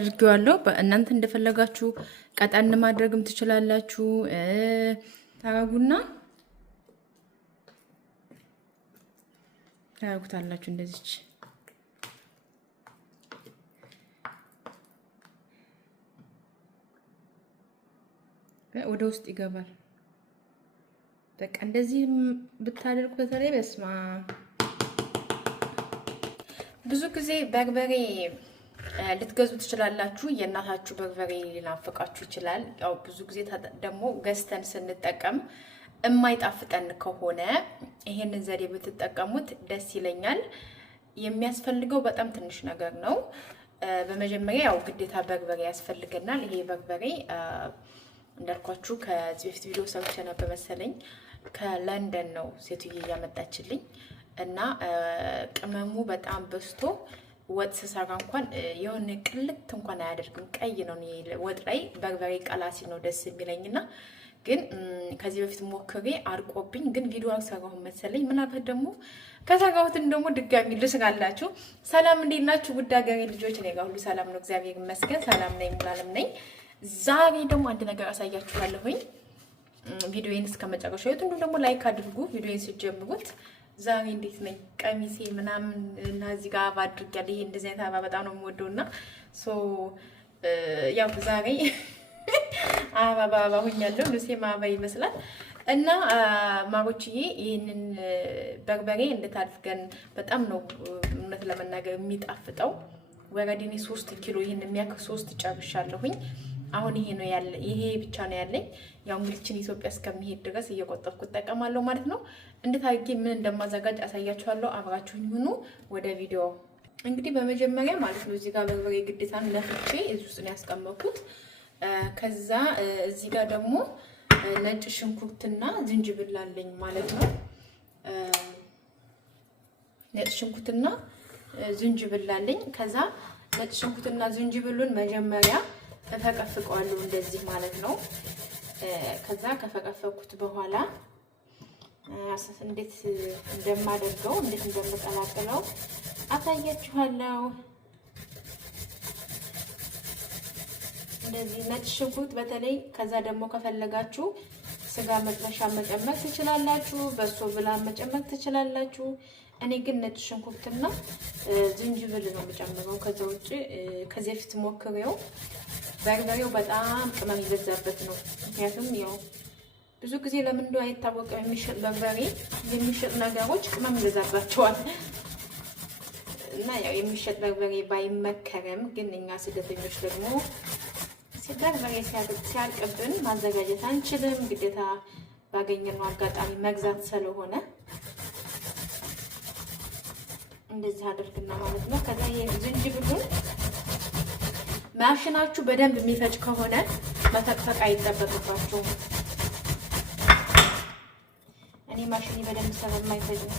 አድርጌዋለሁ። እናንተ እንደፈለጋችሁ ቀጠን ማድረግም ትችላላችሁ። ታረጉና ታረጉታላችሁ እንደዚች ወደ ውስጥ ይገባል። በቃ እንደዚህ ብታደርጉ በተለይ በስማ ብዙ ጊዜ በርበሬ ልትገዙ ትችላላችሁ። የእናታችሁ በርበሬ ሊናፍቃችሁ ይችላል። ያው ብዙ ጊዜ ደግሞ ገዝተን ስንጠቀም የማይጣፍጠን ከሆነ ይሄንን ዘዴ ብትጠቀሙት ደስ ይለኛል። የሚያስፈልገው በጣም ትንሽ ነገር ነው። በመጀመሪያ ያው ግዴታ በርበሬ ያስፈልገናል። ይሄ በርበሬ እንዳልኳችሁ ከዚህ በፊት ቪዲዮ ሰርቼ ነበር መሰለኝ። ከለንደን ነው ሴትዬ ያመጣችልኝ እና ቅመሙ በጣም በዝቶ ወጥ ስሰራ እንኳን የሆነ ቅልት እንኳን አያደርግም። ቀይ ነው። ወጥ ላይ በርበሬ ቀላሲ ነው ደስ የሚለኝና ግን ከዚህ በፊት ሞክሬ አርቆብኝ ግን ቪዲዮ አልሰራሁም መሰለኝ። ምናልባት ደግሞ ከሰራሁትን ደግሞ ድጋሚ ልስራላችሁ። ሰላም እንዴት ናችሁ? ውድ ሀገሬ ልጆች፣ እኔ ጋር ሁሉ ሰላም ነው፣ እግዚአብሔር ይመስገን። ሰላም ነኝ፣ ሙሉዓለም ነኝ። ዛሬ ደግሞ አንድ ነገር አሳያችኋለሁኝ። ቪዲዮዬን እስከመጨረሻው እዩት። እንዲሁም ደግሞ ላይክ አድርጉ ቪዲዮዬን ስትጀምሩት። ዛሬ እንዴት ነኝ? ቀሚሴ ምናምን እና እዚህ ጋር አበባ አድርጊያለሁ። ይሄ እንደዚህ አይነት አበባ በጣም ነው የምወደውና ያው ዛሬ አበባ ሆኛለሁ። ልብሴም አበባ ይመስላል እና ማሮችዬ ይሄንን በርበሬ እንድታድርገን በጣም ነው እውነት ለመናገር የሚጣፍጠው። ወረዲኒ 3 ኪሎ ይሄን የሚያክል 3 ጨርሻለሁኝ። አሁን ይሄ ነው ያለ፣ ይሄ ብቻ ነው ያለኝ። ያው እንግሊችን ኢትዮጵያ እስከሚሄድ ድረስ እየቆጠብኩ እጠቀማለሁ ማለት ነው። እንዴት አድርጌ ምን እንደማዘጋጅ አሳያችኋለሁ። አብራችሁኝ ሁኑ። ወደ ቪዲዮ እንግዲህ በመጀመሪያ ማለት ነው እዚህ ጋር በርበሬ ግዴታን ነፍቼ እዚህ ውስጥ ነው ያስቀመጥኩት። ከዛ እዚህ ጋር ደግሞ ነጭ ሽንኩርትና ዝንጅብል አለኝ ማለት ነው። ነጭ ሽንኩርትና ዝንጅብል አለኝ። ከዛ ነጭ ሽንኩርትና ዝንጅብሉን መጀመሪያ እፈቀፍቀዋለሁ እንደዚህ ማለት ነው። ከዛ ከፈቀፈኩት በኋላ እንዴት እንደማደርገው እንዴት እንደምቀላቅለው አሳያችኋለሁ። እንደዚህ ነጭ ሽንኩርት በተለይ ከዛ ደግሞ ከፈለጋችሁ ስጋ መጥበሻ መጨመር ትችላላችሁ፣ በሶ ብላ መጨመር ትችላላችሁ። እኔ ግን ነጭ ሽንኩርትና ዝንጅብል ነው የምጨምረው። ከዛ ውጪ ከዚህ በፊት ሞክሬው በርበሬው በጣም ቅመም ይበዛበት ነው። ምክንያቱም ያው ብዙ ጊዜ ለምን እንደው አይታወቅም የሚሸጥ በርበሬ የሚሸጥ ነገሮች ቅመም ይበዛባቸዋል እና ያው የሚሸጥ በርበሬ ባይመከረም ግን እኛ ስደተኞች ደግሞ በርበሬ ሲያልቅብን ማዘጋጀት አንችልም። ግዴታ ባገኘነው አጋጣሚ መግዛት ስለሆነ እንደዚህ አድርግና ማለት ነው። ከዛ የዝንጅብሉን ማሽናችሁ በደንብ የሚፈጭ ከሆነ መፈቅፈቅ አይጠበቅባችሁም። እኔ ማሽኔ በደንብ ስለማይፈጭ ነው።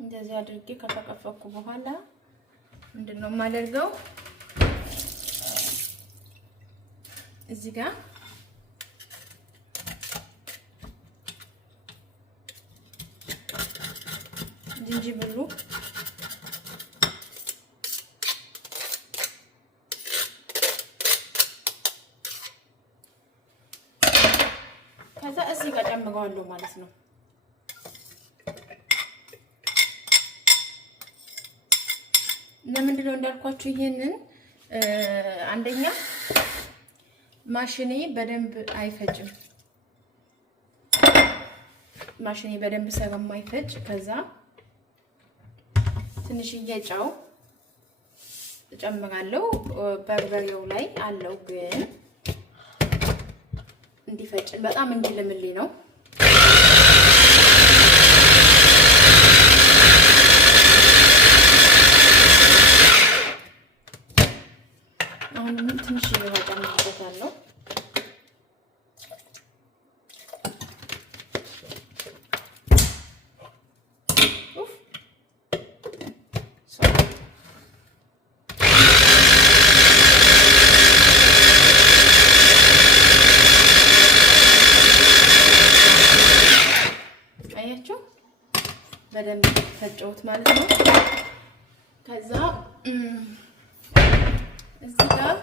እንደዚህ አድርጌ ከተቀፈኩ በኋላ ምንድነው የማደርገው? እዚህ ጋር ዝንጅብሉ ከዛ እዚህ ጋር ጨምረዋለሁ ማለት ነው። ለምንድነው እንዳልኳችሁ ይሄንን አንደኛ ማሽኔ በደንብ አይፈጭም። ማሽኔ በደንብ ስለማይፈጭ ከዛ ትንሽዬ ጨው እጨምራለሁ። በርበሬው ላይ አለው ግን እንዲፈጭ በጣም እንዲልምልኝ ነው። አሁን ትንሽ እጨምርበታለሁ። በደንብ ፈጨሁት ማለት ነው። ከዛ እዚህ ጋር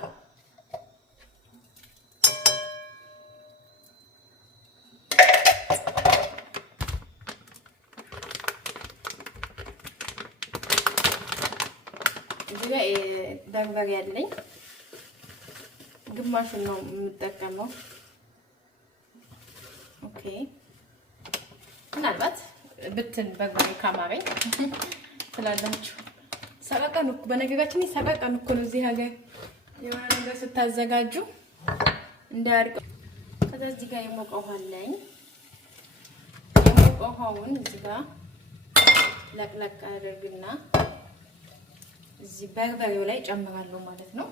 በርበሬ ያለኝ ግማሹን ነው የምጠቀመው። ኦኬ ምናልባት ብትን በርበሬ ካማረኝ ትላላችሁ። ሰቀቀን እኮ በነገራችን ሰቀቀን እኮ ነው እዚህ ሀገር የሆነ ነገር ስታዘጋጁ እንዳያርቅ። ከዛ እዚህ ጋር የሞቀ ውሃ አለኝ። የሞቀ ውሃውን እዚህ ጋር ለቅለቅ አድርግና እዚህ በርበሬው ላይ ጨምራለሁ ማለት ነው።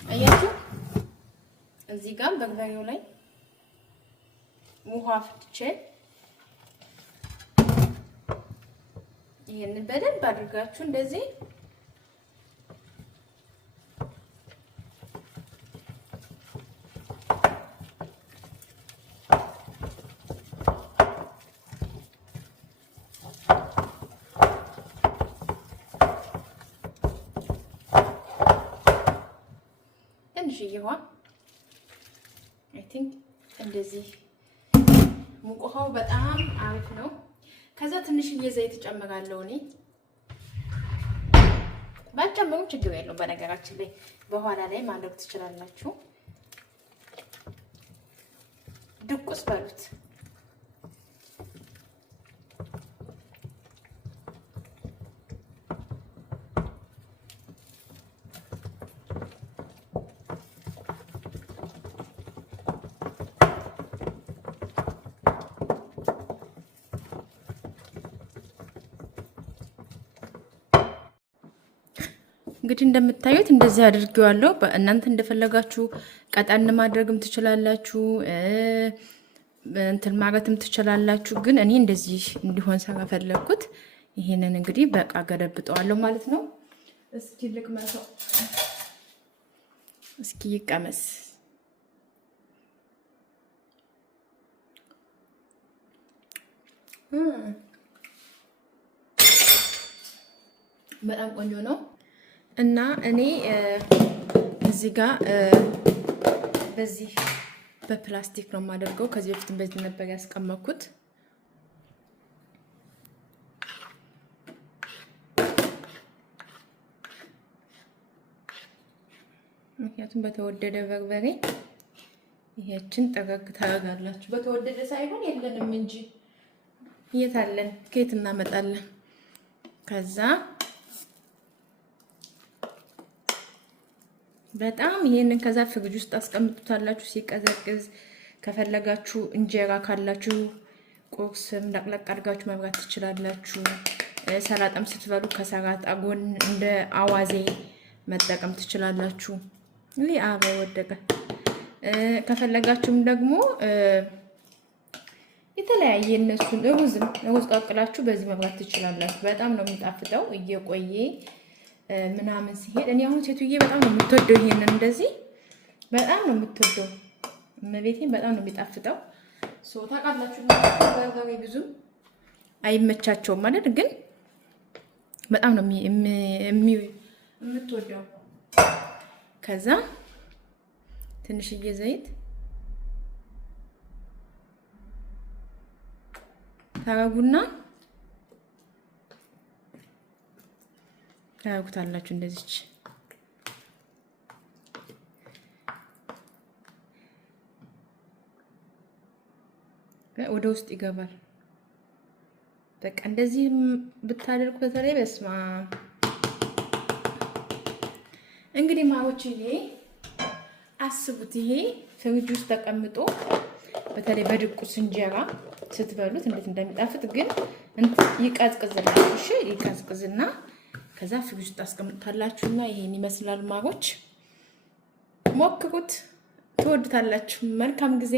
አያችሁ እዚህ ጋር በርበሬው ላይ ውሃ ፍትቼ ይሄንን በደንብ አድርጋችሁ እንደዚህ ትንሽዬ ውሃ አይ ቲንክ እንደዚህ ሙቅ ውሃው በጣም አሪፍ ነው። ከዛ ትንሽዬ ዘይት እጨምራለሁ። እኔ ባጨምሩ ችግር የለውም። በነገራችን ላይ በኋላ ላይ ማድረግ ትችላላችሁ። ድቁስ በሉት። እንግዲህ እንደምታዩት እንደዚህ አድርጌዋለሁ። እናንተ እንደፈለጋችሁ ቀጠን ማድረግም ትችላላችሁ፣ እንትን ማለትም ትችላላችሁ። ግን እኔ እንደዚህ እንዲሆን ስለፈለኩት ይሄንን እንግዲህ በቃ ገለብጠዋለሁ ማለት ነው። እስኪ ልቅመሰው፣ እስኪ ይቀመስ። በጣም ቆንጆ ነው። እና እኔ እዚህ ጋር በዚህ በፕላስቲክ ነው የማደርገው። ከዚህ በፊት በዚህ ነበር ያስቀመጥኩት። ምክንያቱም በተወደደ በርበሬ ይሄችን ጠረግ ታረጋላችሁ። በተወደደ ሳይሆን የለንም እንጂ የት አለን? ከየት እናመጣለን? ከዛ በጣም ይሄንን ከዛ ፍሪጅ ውስጥ አስቀምጡታላችሁ ሲቀዘቅዝ። ከፈለጋችሁ እንጀራ ካላችሁ ቁርስም ለቅለቅ አድርጋችሁ መብራት ትችላላችሁ። ሰላጣም ስትበሉ ከሰላጣ ጎን እንደ አዋዜ መጠቀም ትችላላችሁ። ይሄ አበባ ወደቀ። ከፈለጋችሁም ደግሞ የተለያየ እነሱን ሩዝ ቀቅላችሁ በዚህ መብራት ትችላላችሁ። በጣም ነው የሚጣፍጠው እየቆየ ምናምን ሲሄድ። እኔ አሁን ሴቱዬ በጣም ነው የምትወደው ይሄንን፣ እንደዚህ በጣም ነው የምትወደው። እመቤቴን በጣም ነው የሚጣፍጠው። ታውቃላችሁ በርበሬ ብዙም አይመቻቸውም ማለት ግን በጣም ነው የምትወደው። ከዛ ትንሽዬ ዘይት ታረጉና ታረጉታላችሁ እንደዚች። ወደ ውስጥ ይገባል። በቃ እንደዚህ ብታደርጉ በተለይ በስማ እንግዲህ ማሮችዬ አስቡት። ይሄ ፍሪጅ ውስጥ ተቀምጦ በተለይ በድቁስ እንጀራ ስትበሉት እንዴት እንደሚጣፍጥ ግን ይቀዝቅዝላችሁ። እሺ ይቀዝቅዝና ከዛ ፍሪጅ ውስጥ አስቀምጣላችሁና ይሄን ይመስላል ማሮች። ሞክሩት፣ ትወዱታላችሁ። መልካም ጊዜ